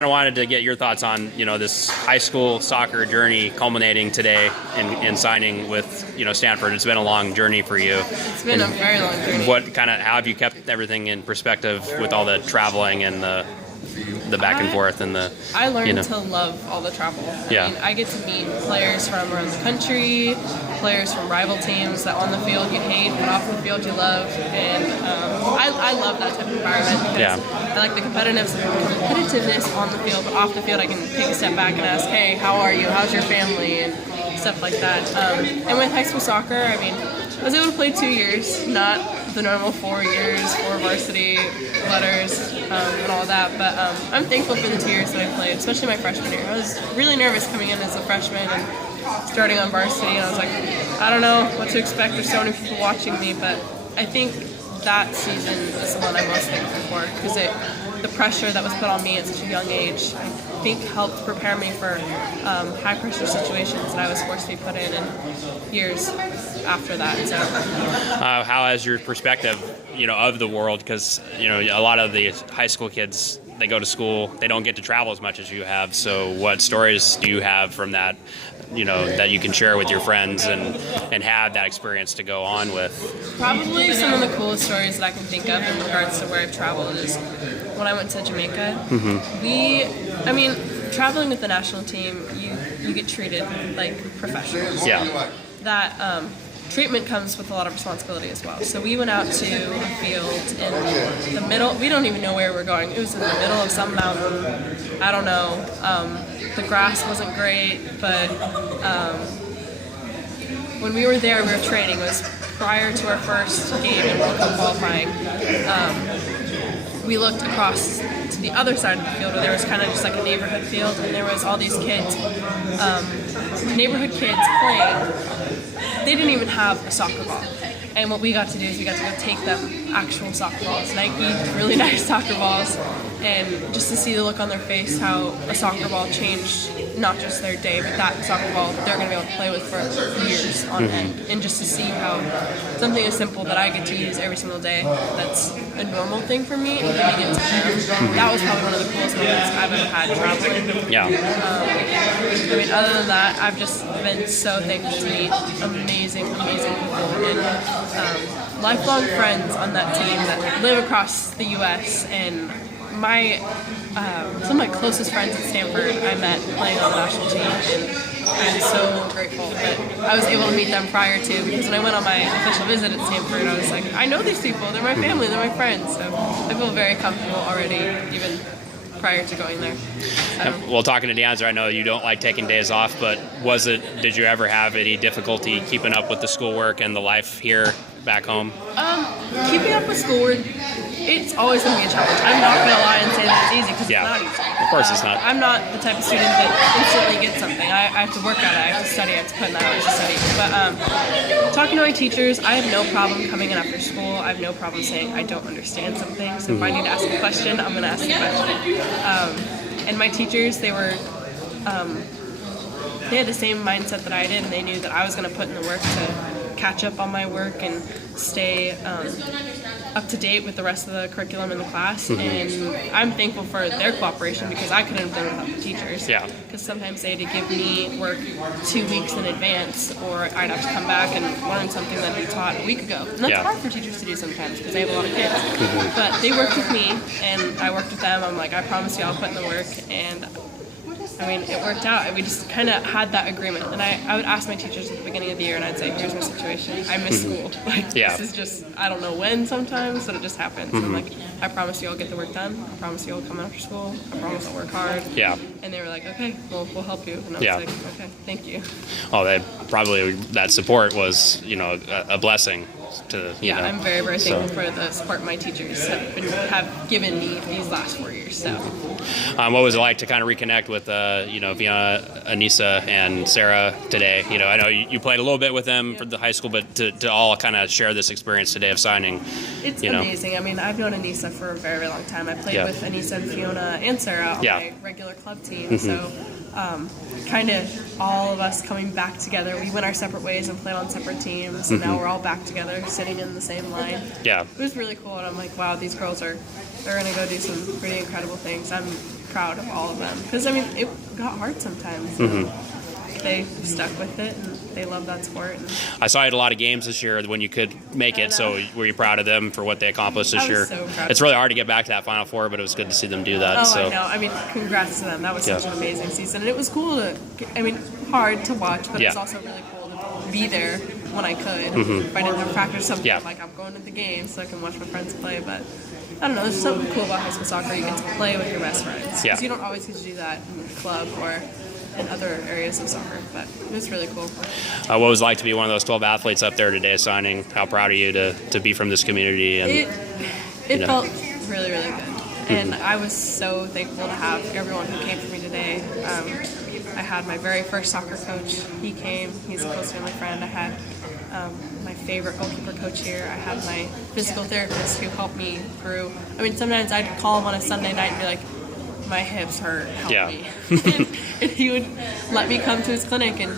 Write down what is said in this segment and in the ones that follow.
I wanted to get your thoughts on, this high school soccer journey culminating today in signing with, Stanford. It's been a long journey for you. It's been a very long journey. How have you kept everything in perspective with all the traveling and the back and forth and the... I learned to love all the travel. I get to meet players from around the country, players from rival teams that on the field you hate, but off the field you love. And I love that type of environment because I like the competitiveness on the field, but off the field I can take a step back and ask, hey, how are you? How's your family? And stuff like that. And with high school soccer, I was able to play 2 years, not the normal 4 years, 4 varsity letters, and all that. But I'm thankful for the 2 years that I played, especially my freshman year. I was really nervous coming in as a freshman and starting on varsity, and I was like, I don't know what to expect. There's so many people watching me, but I think that season is the one I'm most thankful for because the pressure that was put on me at such a young age, I think helped prepare me for high pressure situations that I was forced to be put in years after that. So, how has your perspective, of the world? Because a lot of the high school kids, they go to school, they don't get to travel as much as you have. So, what stories do you have from that? That you can share with your friends and have that experience to go on with? Probably some of the coolest stories that I can think of in regards to where I've traveled is when I went to Jamaica. Traveling with the national team, you get treated like professionals. That treatment comes with a lot of responsibility as well. So we went out to a field in the middle. We don't even know where we're going. It was in the middle of some mountain. I don't know. The grass wasn't great, but when we were there, we were training. It was prior to our first game in World Cup qualifying. We looked across to the other side of the field where there was kind of just like a neighborhood field, and there was all these kids, neighborhood kids playing. They didn't even have a soccer ball. And what we got to do is we got to go take them actual soccer balls, Nike, really nice soccer balls, and just to see the look on their face, how a soccer ball changed not just their day, but that soccer ball they're going to be able to play with for years on end. And just to see how something as simple that I get to use every single day, that's a normal thing for me, and giving it to them, that was probably one of the coolest moments I've ever had traveling. Other than that, I've just been so thankful to meet amazing people and lifelong friends on that team that live across the U.S. and some of my closest friends at Stanford I met playing on the national team, and I'm so grateful that I was able to meet them prior to, because when I went on my official visit at Stanford, I was like, I know these people, they're my family, they're my friends, so I feel very comfortable already, even prior to going there. Well, talking to DeAndre, I know you don't like taking days off, but did you ever have any difficulty keeping up with the schoolwork and the life here back home? Keeping up with schoolwork, it's always going to be a challenge. I'm not going to lie and say that it's easy, because it's not easy. Of course it's not. I'm not the type of student that instantly gets something. I have to work at it, I have to study, I have to put in the hours to study. But talking to my teachers, I have no problem coming in after school. I have no problem saying I don't understand something. So if I need to ask a question, I'm going to ask a question. And my teachers, they had the same mindset that I did, and they knew that I was going to put in the work to catch up on my work and stay up to date with the rest of the curriculum in the class. And I'm thankful for their cooperation, because I couldn't have done it without the teachers. Because sometimes they had to give me work 2 weeks in advance, or I'd have to come back and learn something that they taught a week ago. And that's hard for teachers to do sometimes, because they have a lot of kids. But they worked with me, and I worked with them. I'm like, I promise you I'll put in the work. And it worked out. We just kind of had that agreement. And I would ask my teachers at the beginning of the year, and I'd say, here's my situation. I miss school. This is just, I don't know when sometimes, but it just happens. I'm like, I promise you I'll get the work done. I promise you I'll come after school. I promise I'll work hard. And they were like, okay, well, we'll help you. And I was like, okay, thank you. Oh, that support was, a blessing. I'm very, very thankful for the support my teachers have given me these last 4 years. So, what was it like to kind of reconnect with, Vienna, Anissa, and Sarah today? I know you played a little bit with them for the high school, but to all kind of share this experience today of signing. It's amazing. I've known Anissa for a very, very long time. I played with Anissa and Fiona and Sarah on my regular club team. So kind of all of us coming back together. We went our separate ways and played on separate teams, and now we're all back together, sitting in the same line. Yeah. It was really cool, and I'm like, wow, these girls they're going to go do some pretty incredible things. I'm proud of all of them because I mean it got hard sometimes. They stuck with it and they love that sport. And I saw you at a lot of games this year when you could make it. So were you proud of them for what they accomplished this year? So proud. It's really hard to get back to that Final Four, but it was good to see them do that. Oh, so. I know. I mean, congrats to them. That was such an amazing season, and it was cool to. I mean, hard to watch, but it was also really cool to be there when I could. If I didn't have practice or something, like I'm going to the game so I can watch my friends play. But I don't know. There's something cool about high school soccer. You get to play with your best friends. Because you don't always get to do that in the club or in other areas of soccer, but it was really cool. What was it like to be one of those 12 athletes up there today signing? How proud are you to be from this community? And it felt really, really good. And I was so thankful to have everyone who came for me today. I had my very first soccer coach. He came. He's a close family friend. I had my favorite goalkeeper coach here. I had my physical therapist who helped me through. I mean, sometimes I'd call him on a Sunday night and be like, my hips hurt, help me. And he would let me come to his clinic and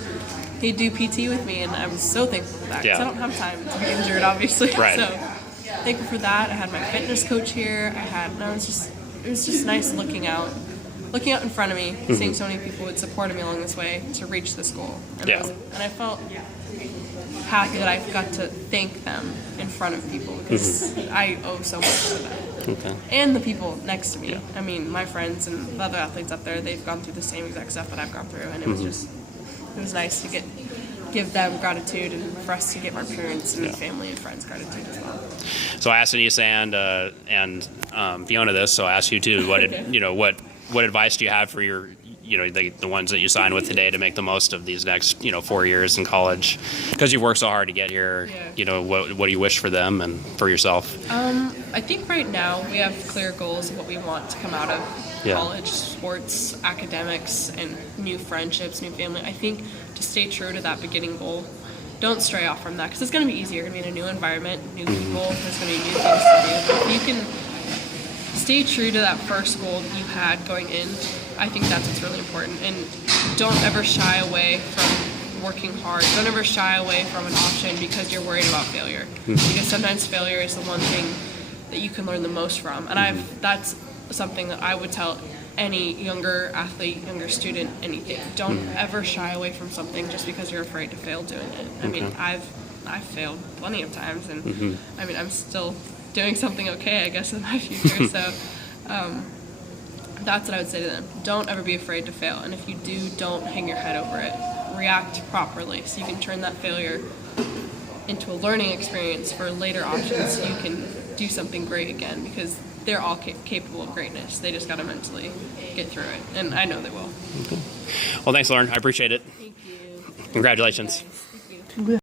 he'd do PT with me, and I was so thankful for that because I don't have time to be injured, obviously. Right. So thankful for that. I had my fitness coach here. It was just nice looking out in front of me, seeing so many people would support me along this way to reach this goal. And I felt happy that I got to thank them in front of people because I owe so much to them. And the people next to me. I mean, my friends and the other athletes up there, they've gone through the same exact stuff that I've gone through, and it was nice to give them gratitude and for us to give our parents and family and friends gratitude as well. So I asked Anissa and Fiona this, so I asked you too. What advice do you have for your the ones that you signed with today to make the most of these next 4 years in college? Because you've worked so hard to get here. What do you wish for them and for yourself? I think right now we have clear goals of what we want to come out of college, sports, academics, and new friendships, new family. I think to stay true to that beginning goal, don't stray off from that because it's going to be easier. You're going to be in a new environment, new people. There's going to be new things to do. But if you can stay true to that first goal that you had going in, I think that's what's really important. And don't ever shy away from working hard. Don't ever shy away from an option because you're worried about failure. Because sometimes failure is the one thing that you can learn the most from. And that's something that I would tell any younger athlete, younger student, anything. Don't ever shy away from something just because you're afraid to fail doing it. I mean, I've failed plenty of times, and I mean, I'm still doing something okay, I guess, in my future. So that's what I would say to them. Don't ever be afraid to fail. And if you do, don't hang your head over it. React properly so you can turn that failure into a learning experience for later options so you can do something great again, because they're all capable of greatness. They just got to mentally get through it. And I know they will. Well, thanks, Lauren. I appreciate it. Thank you. Congratulations. Thank you.